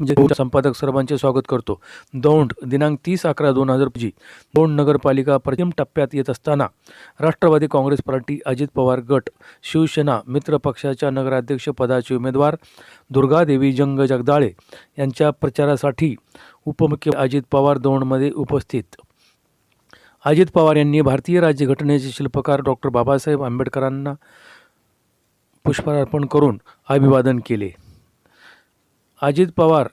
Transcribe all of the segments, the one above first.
म्हणजे संपादक सर्वांचे स्वागत करतो. दौंड दिनांक तीस अकरा दोन हजार जी दौंड नगरपालिका प्रथम टप्प्यात येत असताना राष्ट्रवादी काँग्रेस पार्टी अजित पवार गट शिवसेना मित्र पक्षाच्या नगराध्यक्ष पदाचे उमेदवार दुर्गादेवी जंग जगदाळे यांच्या प्रचारासाठी उपमुख्य अजित पवार दौंडमध्ये उपस्थित. अजित पवार यांनी भारतीय राज्यघटनेचे शिल्पकार डॉक्टर बाबासाहेब आंबेडकरांना पुष्पार्पण करून अभिवादन केले. अजित पवार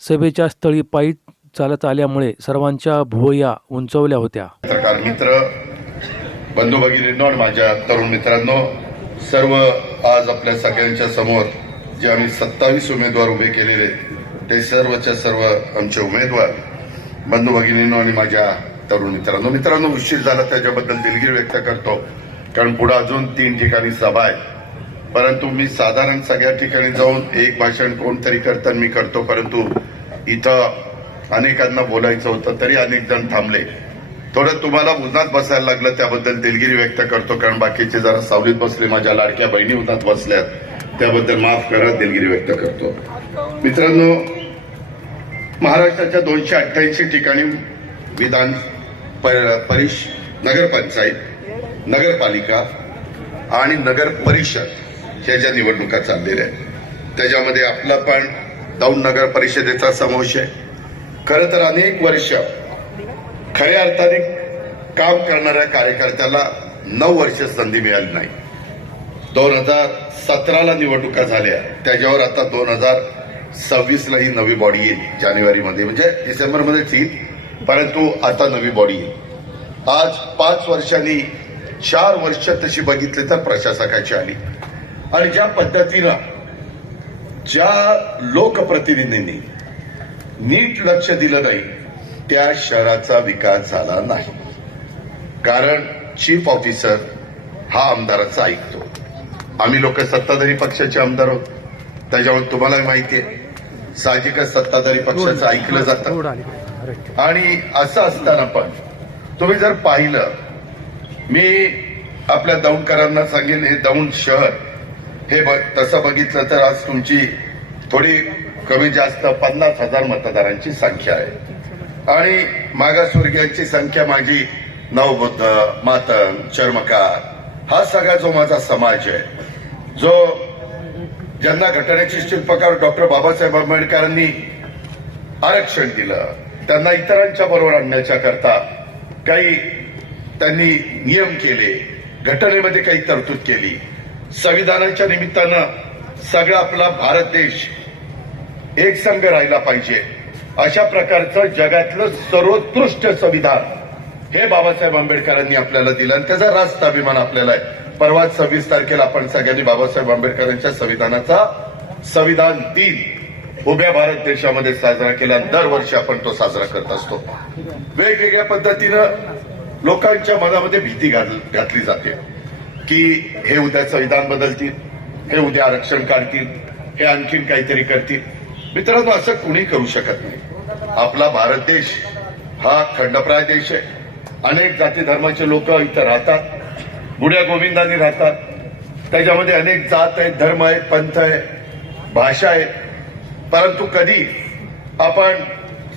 सभेच्या स्थळी पायी चालत आल्यामुळे सर्वांच्या भुवया उंचवल्या होत्या. पत्रकार मित्र बंधू भगिनींनो आणि माझ्या तरुण मित्रांनो सर्व आज आपल्या सगळ्यांच्या समोर जे आम्ही सत्तावीस उमेदवार उभे केलेले आहेत, ते सर्वच्या सर्व आमचे उमेदवार बंधू भगिनींनो आणि माझ्या तरुण मित्रांनो. मित्रांनो उशीर झाला त्याच्याबद्दल दिलगिरी व्यक्त करतो. कारण पुढे अजून तीन ठिकाणी सभा आहे. परंतु मी साधारण सगळ्या ठिकाणी जाऊन एक भाषण कोणतरी करताना मी करतो परंतु इथं अनेकांना बोलायचं होतं तरी अनेक जण थांबले. थोडं तुम्हाला उन्हात बसायला लागलं त्याबद्दल दिलगिरी व्यक्त करतो कारण बाकीचे जरा सावलीत बसले माझ्या लाडक्या बहिणी उन्हात बसल्यात त्याबद्दल माफ करा दिलगिरी व्यक्त करतो. मित्रांनो महाराष्ट्राच्या दोनशे अठ्ठ्याऐंशी ठिकाणी विधान पर- परिष नगरपंचायत नगरपालिका आणि नगर परिषद ह्या ज्या निवडणुका चाललेल्या आहेत त्याच्यामध्ये आपला पण दौंड नगर परिषदेचा समावेश आहे. खरं तर अनेक वर्ष खऱ्या अर्थाने काम करणाऱ्या कार्यकर्त्याला नऊ वर्ष संधी मिळाली नाही. दोन हजार सतराला निवडणुका झाल्या. त्याच्यावर आता दोन हजार सव्वीसला ही नवी बॉडी येईल जानेवारीमध्ये. म्हणजे डिसेंबरमध्येच येईल परंतु आता नवी बॉडी येईल. आज पाच वर्षांनी चार वर्ष तशी बघितली तर प्रशासकाची आली. आणि ज्या पद्धतीनं ज्या लोकप्रतिनिधींनी नीट लक्ष दिलं नाही त्या शहराचा विकास झाला नाही. कारण चीफ ऑफिसर हा आमदाराचा ऐकतो. आम्ही लोक सत्ताधारी पक्षाचे आमदार आहोत. त्याच्यामुळे तुम्हालाही माहिती आहे साहजिकच सत्ताधारी पक्षाचं ऐकलं जातं. आणि असं असताना पण तुम्ही जर पाहिलं मी आपल्या दौंडकरांना सांगेन हे दौंड शहर हे बघ तसं बघितलं तर आज तुमची थोडी कमी जास्त पन्नास हजार मतदारांची संख्या आहे. आणि मागासवर्गीयांची संख्या माझी नवबुद्ध मातन चर्मकार हा सगळा जो माझा समाज आहे जो ज्यांना घटनेचे शिल्पकार डॉक्टर बाबासाहेब आंबेडकरांनी आरक्षण दिलं त्यांना इतरांच्या बरोबर आणण्याच्या करता काही त्यांनी नियम केले घटनेमध्ये काही तरतूद केली संविधानाच्या निमित्तानं सगळा आपला भारत देश एकसंघ राहिला पाहिजे. अशा प्रकारचं जगातलं सर्वोत्कृष्ट संविधान हे बाबासाहेब आंबेडकरांनी आपल्याला दिलं आणि त्याचा रास्त अभिमान आपल्याला आहे. परवा सव्वीस तारखेला आपण सगळ्यांनी बाबासाहेब आंबेडकरांच्या संविधानाचा संविधान दिन उभ्या भारत देशामध्ये साजरा केला दरवर्षी आपण तो साजरा करत असतो. वेगवेगळ्या पद्धतीनं लोकांच्या मनामध्ये भीती घातली जाते. की हे उद्या संविधान बदलतील हे उद्या आरक्षण काढतील हे आणखीन काहीतरी करतील. मित्रांनो असं कुणी करू शकत नाही. आपला भारत देश हा खंडप्राय देश आहे. अनेक जाती धर्माचे लोक इथं राहतात बुड्या गोविंदांनी राहतात. त्याच्यामध्ये अनेक जात आहेत धर्म आहेत पंथ आहे भाषा आहे परंतु कधी आपण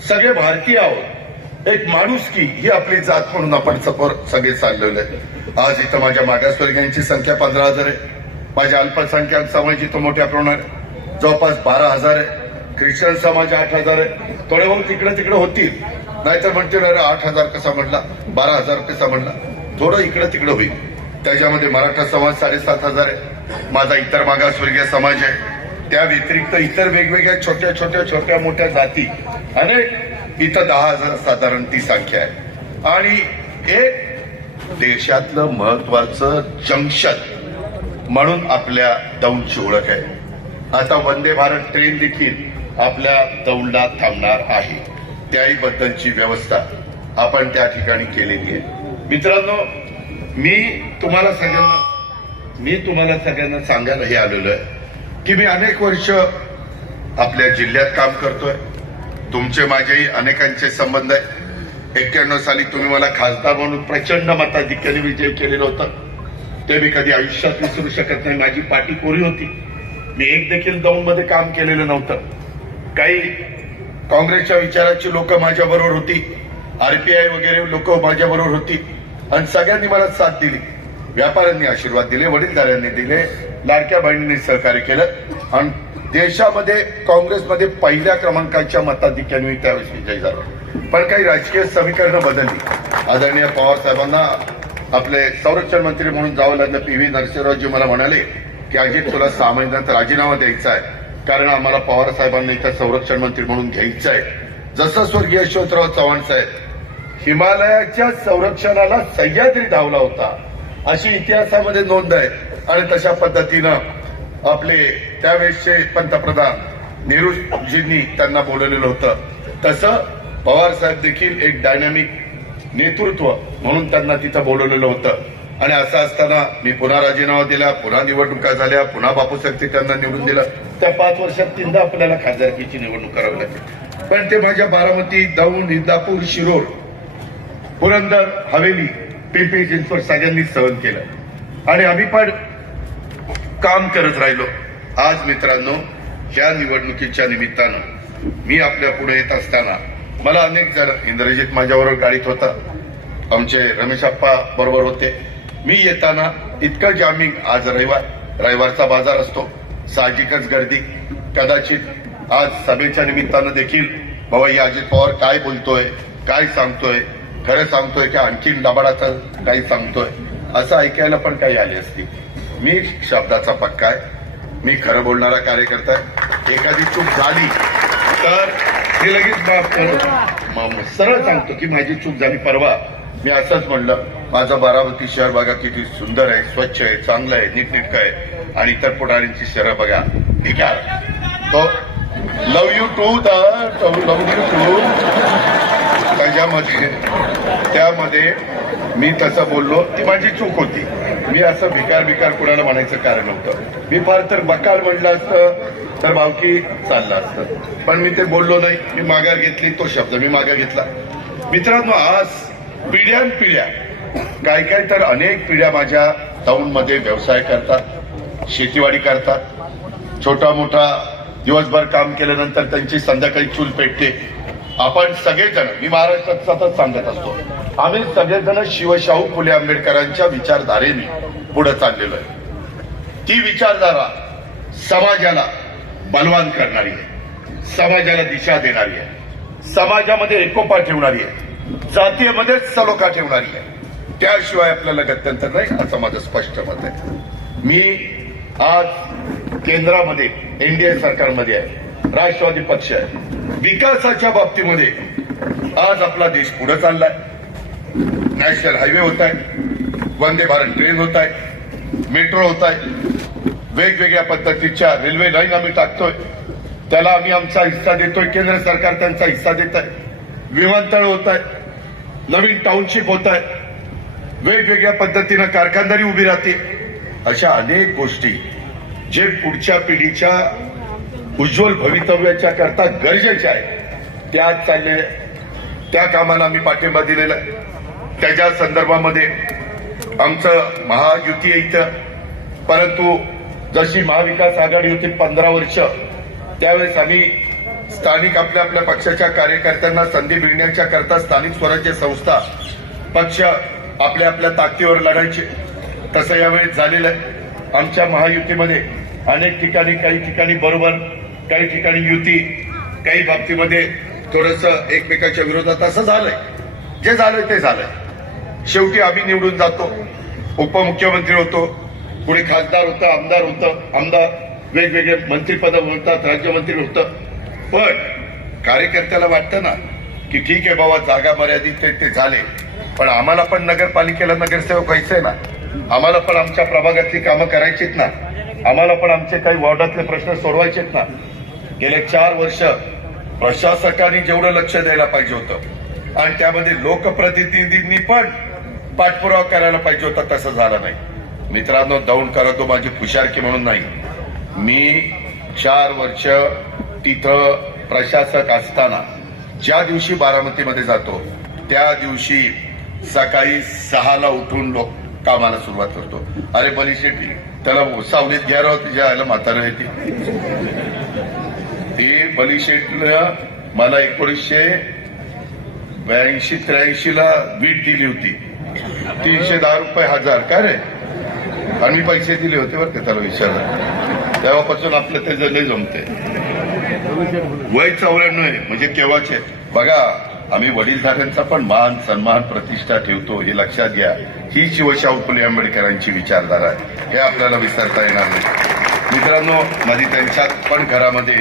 सगळे भारतीय आहोत एक माणूस की ही आपली जात म्हणून आपण सगळे चाललेलो आहे आज इथं माझ्या मागासवर्गीयांची संख्या पंधरा हजार आहे. माझ्या अल्पसंख्याक समाज इथं मोठ्या प्रमाणात जवळपास बारा हजार आहे. ख्रिश्चन समाज आठ हजार आहे. थोडे बहुत तिकडे तिकडे होतील. नाहीतर म्हणतील अरे आठ हजार कसा म्हणला बारा हजार कसा म्हणला थोडं इकडे तिकडे होईल. त्याच्यामध्ये मराठा समाज साडेसात हजार आहे. माझा इतर मागासवर्गीय समाज आहे. त्या व्यतिरिक्त इतर वेगवेगळ्या छोट्या छोट्या छोट्या मोठ्या जाती अनेक. इथं दहा हजार साधारण ती संख्या आहे. आणि एक देशातलं महत्वाचं जंक्शन म्हणून आपल्या दौंडची ओळख आहे. आता वंदे भारत ट्रेन देखील आपल्या दौंडला थांबणार आहे. त्याही बद्दलची व्यवस्था आपण त्या ठिकाणी केलेली आहे. मित्रांनो मी तुम्हाला सगळ्यांना मी तुम्हाला सगळ्यांना सांगायला हे आलेलो आहे की मी अनेक वर्ष आपल्या जिल्ह्यात काम करतोय. तुमचे माझेही अनेकांचे संबंध आहे. एक्क्याण्णव साली तुम्ही मला खासदार म्हणून प्रचंड मताधिक्याने विजय केलेला होता. ते मी कधी आयुष्यात विसरू शकत नाही. माझी पाठी कोरी होती. मी एक देखील दौंडमध्ये काम केलेलं नव्हतं. काही काँग्रेसच्या विचाराची लोक माझ्याबरोबर होती. आरपीआय वगैरे लोक माझ्याबरोबर होती. आणि सगळ्यांनी मला साथ दिली. व्यापाऱ्यांनी आशीर्वाद दिले वडीलधाऱ्यांनी दिले लाडक्या बहिणींनी सहकार्य केलं. आणि देशामध्ये काँग्रेसमध्ये पहिल्या क्रमांकाच्या मताधिक्याने त्यावेळेस विजयी झाला. पण काही राजकीय समीकरणं बदलली. आदरणीय पवार साहेबांना आपले संरक्षण मंत्री म्हणून जावं लागलं पी व्ही नरसिंहरावजी मला म्हणाले की अजित तुला सहा महिन्यानंतर राजीनामा द्यायचा आहे. कारण आम्हाला पवार साहेबांना इथं संरक्षण मंत्री म्हणून घ्यायचं आहे. जसं स्वर्गीय यशवंतराव चव्हाण साहेब हिमालयाच्या संरक्षणाला सह्याद्री धावला होता अशी इतिहासामध्ये नोंद आहे. आणि तशा पद्धतीनं आपले त्यावेळेसचे पंतप्रधान नेहरूजींनी त्यांना बोलवलेलं होतं. तसं पवार साहेब देखील एक डायनामिक नेतृत्व म्हणून त्यांना तिथं बोलवलेलं होतं. आणि असं असताना मी पुन्हा राजीनामा दिला पुन्हा निवडणुका झाल्या पुन्हा बापूसाहेब त्यांना निवडून दिलं. त्या पाच वर्षात तीनदा आपल्याला खासदारकीची निवडणूक करावी लागली. पण ते माझ्या बारामती दौंड इंदापूर शिरोर पुरंदर हवेली पिंपरी चिंचवड सगळ्यांनी सहन केलं. आणि आम्ही पण काम करत राहिलो. आज मित्रांनो या निवडणुकीच्या निमित्तानं मी आपल्या पुढे येत असताना मला अनेक जण इंद्रजित माझ्याबरोबर गाडीत होता. आमचे रमेश अप्पा बरोबर होते. मी येताना इतकं जॅमिंग आज रविवार रविवारचा बाजार असतो. साहजिकच गर्दी. कदाचित आज सभेच्या निमित्तानं देखील बाबा ही अजित पवार काय बोलतोय काय सांगतोय खरं सांगतोय की आणखीन लबाडाचं काही सांगतोय. असं ऐकायला पण काही आली असती. मी शब्दाचा पक्का आहे. मी खरं बोलणारा कार्यकर्ता आहे. एखादी चूक झाली तर ते लगेच माफ करून. सरळ सांगतो की माझी चूक झाली परवा मी असंच म्हणलं माझं बारामती शहर बघा किती सुंदर आहे स्वच्छ आहे चांगलं आहे नीटनेटकं आहे. आणि इतर पुढाऱ्यांची शहरं बघा ठीक आहे तो love you too the love you too त्याच्यामध्ये त्यामध्ये मी तसं बोललो ती माझी चूक होती. मी असं भिकार भिकार कुणाला म्हणायचं कारण नव्हतं. मी फार तर बकाल म्हणलं असतं तर भावकी चाललं असतं. पण मी ते बोललो नाही. मी माघार घेतली तो शब्द मी माघार घेतला. मित्रांनो आज पिढ्यान पिढ्या काय काय तर अनेक पिढ्या माझ्या टाऊनमध्ये व्यवसाय करतात शेतीवाडी करतात. छोटा मोठा दिवसभर काम केल्यानंतर त्यांची संध्याकाळी चूल पेटते. आपण सगळेजण मी महाराष्ट्रात सतत सांगत असतो आम्ही सगळेजण शिवशाहू फुले आंबेडकरांच्या विचारधारेने पुढे चाललेलो आहे. ती विचारधारा समाजाला बलवान करणारी आहे समाजाला दिशा देणारी आहे समाजामध्ये एकोपा ठेवणारी आहे जातीमध्ये सलोखा ठेवणारी आहे. त्याशिवाय आपल्याला गत्यंतर नाही असं माझं स्पष्ट मत आहे. मी आज केंद्रामध्ये एनडीए सरकारमध्ये आहे. राष्ट्रवादी पक्ष आहे. विकासाच्या बाबतीमध्ये आज आपला देश पुढे चाललाय. नॅशनल हायवे होत आहे. वंदे भारत ट्रेन होत आहे. मेट्रो होत आहे. वेगवेगळ्या पद्धतीच्या रेल्वे लाईन आम्ही टाकतोय. त्याला आम्ही आमचा हिस्सा देतोय. केंद्र सरकार त्यांचा हिस्सा देत आहे. विमानतळ होत आहे. नवीन टाउनशिप होत आहे. वेगवेगळ्या पद्धतीनं कारखानदारी उभी राहते. अशा अनेक गोष्टी जे पुढच्या पिढीच्या उज्ज्वल भवितव्याच्या करता गरजेच्या आहे. त्या आज त्या कामाला आम्ही पाठिंबा दिलेला आहे. त्याच्या संदर्भामध्ये आमचं महायुती इथं परंतु जशी महाविकास आघाडी होती पंधरा वर्ष त्यावेळेस आम्ही स्थानिक आपल्या आपल्या पक्षाच्या कार्यकर्त्यांना संधी मिळण्याच्या करता स्थानिक स्वराज्य संस्था पक्ष आपल्या आपल्या ताकदीवर लढायचे. तसं यावेळेस झालेलं आहे. आमच्या महायुतीमध्ये अनेक ठिकाणी काही ठिकाणी बरोबर काही ठिकाणी युती काही बाबतीमध्ये थोडस एकमेकाच्या विरोधात असं झालंय. जे झालंय ते झालंय. शेवटी आम्ही निवडून जातो. उपमुख्यमंत्री होतो पुढे खासदार होतं आमदार होतं आमदार वेगवेगळे मंत्रीपद होतात राज्यमंत्री होतं. पण कार्यकर्त्याला वाटतं ना की ठीक आहे बाबा जागा मर्यादित ते ते झाले. पण आम्हाला पण नगरपालिकेला नगरसेवक व्हायचंय ना. आम्हाला पण आमच्या प्रभागातली कामं करायचीत ना. आम्हाला पण आमचे काही वॉर्डातले प्रश्न सोडवायचेत ना. गेले चार वर्ष प्रशासकांनी जेवढं लक्ष द्यायला पाहिजे होतं आणि त्यामध्ये लोकप्रतिनिधींनी पण पाठपुरावा करायला पाहिजे होता तसं झालं नाही. मित्रांनो दौंड करतो माझी खुशारकी म्हणून नाही. मी चार वर्ष तिथं प्रशासक असताना ज्या दिवशी बारामतीमध्ये जातो त्या दिवशी सकाळी सहाला उठून लोक कामाला सुरुवात करतो. अरे बली शेट्टी त्याला सावलीत घ्यायला होती ज्या यायला म्हातारा येते हे बलिशेटनं मला एकोणीसशे ब्याऐंशी त्र्याऐंशी ला वीट दिली होती. तीनशे दहा रुपये हजार. काय रे? आणि मी पैसे दिले होते बरं का त्याला विचारलं. तेव्हापासून आपलं ते लय जमते वय चौऱ्याण्णव आहे म्हणजे केव्हाचे बघा आम्ही वडीलधाऱ्यांचा पण मान सन्मान प्रतिष्ठा ठेवतो हे लक्षात घ्या. ही शिवशाहू फुले आंबेडकरांची विचारधारा आहे. हे आपल्याला विसरता येणार नाही. मित्रांनो माझी त्यांच्यात पण घरामध्ये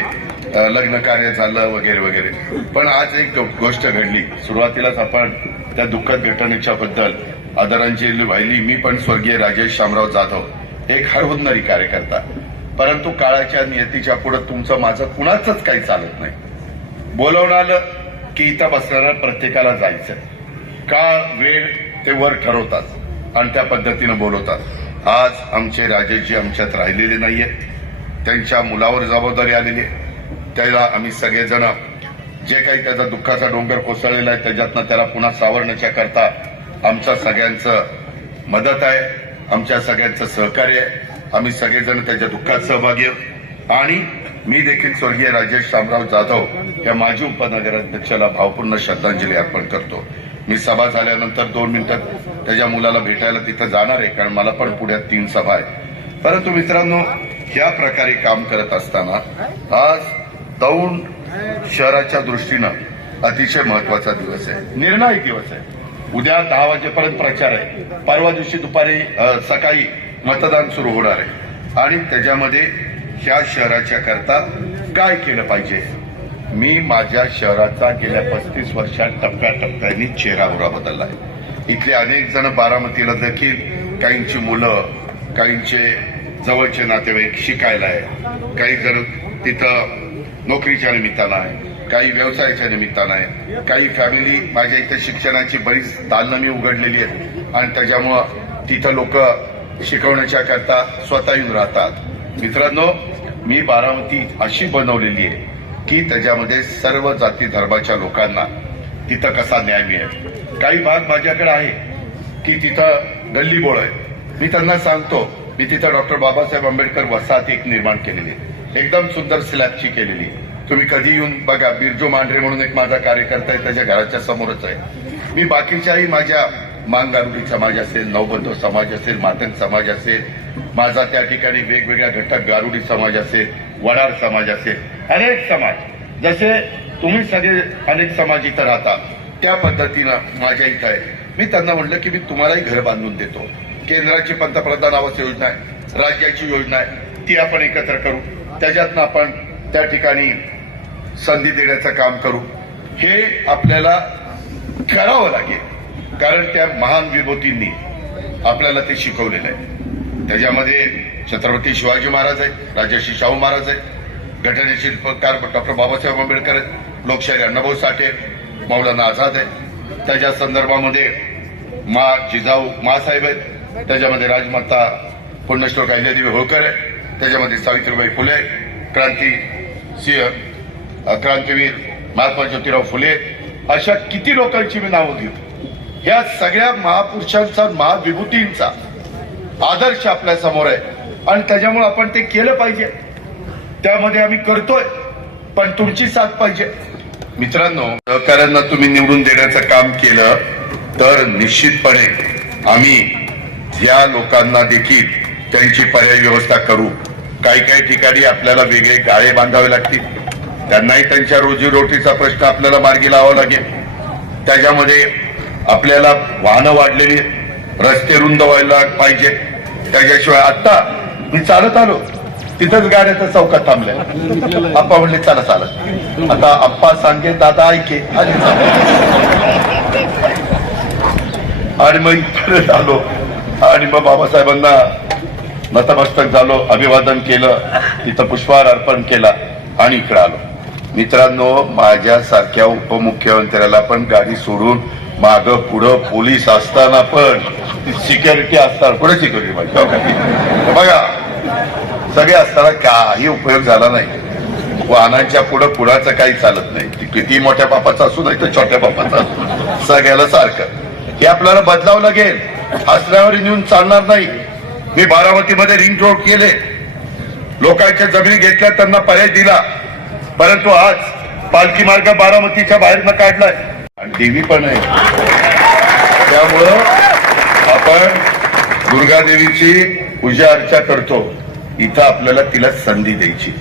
लग्न कार्य झालं वगैरे वगैरे. पण आज एक गोष्ट घडली. सुरुवातीलाच आपण त्या दुःखद घटनेच्या बद्दल आदरांजली वाहिली. मी पण स्वर्गीय राजेश शामराव जाधव एक हरहुन्नरी कार्यकर्ता. परंतु काळाच्या नियतीच्या पुढे तुमचं माझं कुणाचंच काही चालत नाही. बोलवणार की इथं बसणाऱ्या प्रत्येकाला जायचं काळ वेळ ते वर ठरवतात आणि त्या पद्धतीनं बोलवतात. आज आमचे राजेशजी आमच्यात राहिलेले नाहीये. त्यांच्या मुलावर जबाबदारी आलेली आहे. त्याला आम्ही सगळेजण जे काही त्याचा दुःखाचा डोंगर कोसळलेला आहे त्याच्यातनं त्याला पुन्हा सावरण्याच्या करता आमच्या सगळ्यांचं मदत आहे आमच्या सगळ्यांचं सहकार्य आहे. आम्ही सगळेजण त्याच्या दुःखात सहभागी आणि मी देखील स्वर्गीय राजेश शामराव जाधव या माजी उपनगराध्यक्षाला भावपूर्ण श्रद्धांजली अर्पण करतो. मी सभा झाल्यानंतर दोन मिनिटात त्याच्या मुलाला भेटायला तिथं जाणार आहे कारण मला पण पुण्यात तीन सभा आहे परंतु मित्रांनो या प्रकारे काम करत असताना आज दौंड शहराच्या दृष्टीनं अतिशय महत्त्वाचा दिवस आहे. निर्णायक दिवस आहे. उद्या दहा वाजेपर्यंत प्रचार आहे. परवा दिवशी दुपारी सकाळी मतदान सुरू होणार आहे. आणि त्याच्यामध्ये ह्या शहराच्या करता काय केलं पाहिजे? मी माझ्या शहराचा गेल्या पस्तीस वर्षात टप्प्याटप्प्याने चेहरावरा बदलला आहे. इथले अनेक जण बारामतीला देखील काहींची मुलं काहींचे जवळचे नातेवाईक शिकायला आहे. काही जण तिथं नोकरीच्या निमित्तानं आहे. काही व्यवसायाच्या निमित्तानं आहे. काही फॅमिली माझ्या इथं शिक्षणाची बरीच दालनं मी उघडलेली आहेत. आणि त्याच्यामुळं तिथं लोक शिकवण्याच्या करता स्वतः येऊन राहतात. मित्रांनो मी बारामती अशी बनवलेली आहे की त्याच्यामध्ये सर्व जाती धर्माच्या लोकांना तिथं कसा न्याय मिळेल. काही भाग माझ्याकडे आहे की तिथं गल्ली बोळ आहे मी त्यांना सांगतो. मी तिथं डॉक्टर बाबासाहेब आंबेडकर वसाहत एक निर्माण केलेली आहे. एकदम सुंदर स्लॅबची केलेली. तुम्ही कधी येऊन बघा बिरजू मांढरे म्हणून एक माझा कार्यकर्ता आहे त्याच्या घराच्या समोरच आहे. मी बाकीच्याही माझ्या मांगारुडी समाज असेल नवबंधू समाज असेल मातन समाज असेल माझा त्या ठिकाणी वेगवेगळ्या घटक गारुडी समाज असेल वडार समाज असेल अनेक समाज. जसे तुम्ही सगळे अनेक समाज इथं राहता त्या पद्धतीनं माझ्या इथं आहे. मी त्यांना म्हटलं की मी तुम्हालाही घर बांधून देतो. केंद्राची पंतप्रधान आवास योजना आहे राज्याची योजना आहे ती आपण एकत्र करू. त्याच्यातनं आपण त्या ठिकाणी संधी देण्याचं काम करू. हे आपल्याला करावं लागेल. कारण त्या महान विभूतींनी आपल्याला ते शिकवलेलं आहे. त्याच्यामध्ये छत्रपती शिवाजी महाराज आहेत राजर्षी शाहू महाराज आहेत घटनेचे शिल्पकार डॉक्टर बाबासाहेब आंबेडकर आहेत लोकशाही अण्णाभाऊ साठे मौलाना आझाद आहे त्याच्या संदर्भामध्ये मा जिजाऊ मासाहेब आहेत. त्याच्यामध्ये राजमाता पुण्यश्लोक अहिल्यादेवी होळकर आहे त्याच्यामध्ये सावित्रीबाई फुले क्रांती सिंह क्रांतीवीर महात्मा ज्योतिराव फुले अशा किती लोकांची मी नावं घेऊ? ह्या सगळ्या महापुरुषांचा महाविभूतींचा आदर्श आपल्यासमोर आहे. आणि त्याच्यामुळे आपण ते केलं पाहिजे. त्यामध्ये आम्ही करतोय पण तुमची साथ पाहिजे. मित्रांनो सहकाऱ्यांना तुम्ही निवडून देण्याचं काम केलं तर निश्चितपणे आम्ही या लोकांना देखील त्यांची पर्यायी व्यवस्था करू. काही काही ठिकाणी आपल्याला वेगळे गाळे बांधावे लागतील. त्यांनाही त्यांच्या रोजीरोटीचा प्रश्न आपल्याला मार्गी लावावा लागेल. त्याच्यामध्ये आपल्याला वाहनं वाढलेली रस्ते रुंद व्हायला पाहिजे. त्याच्याशिवाय आत्ता मी चालत आलो. तिथंच गाड्याचा चौकात थांबल्या. आप्पा म्हणले चला चालत. आता आप्पा सांगे दादा ऐके. आणि आणि मग इकडे आलो. आणि मग बाबासाहेबांना नतमस्तक झालो अभिवादन केलं तिथं पुष्पहार अर्पण केला आणि इकडे आलो. मित्रांनो माझ्यासारख्या उपमुख्यमंत्र्याला पण गाडी सोडून माग पुढं पोलीस असताना पण सिक्युरिटी असताना पुढे सिक्युरिटी पाहिजे. हो का? बघा सगळे असताना काही उपयोग झाला नाही. वाहनांच्या पुढं पुढाचं काही चालत नाही. ती किती मोठ्या बापाचा असू नाही तर छोट्या बापाचा असू सगळ्याला सारखं. हे आपल्याला बदलावं लागेल. हसण्यावर नेऊन चालणार नाही. मी बारामतीमध्ये रिंग रोड केले. लोकांच्या जमिनी घेतल्या त्यांना पर्याय दिला. परंतु आज पालखी मार्ग बारामतीच्या बाहेरनं काढलाय. आणि देवी पण आहे. त्यामुळं आपण दुर्गादेवीची पूजा अर्चा करतो. इथं आपल्याला तिला संधी द्यायची.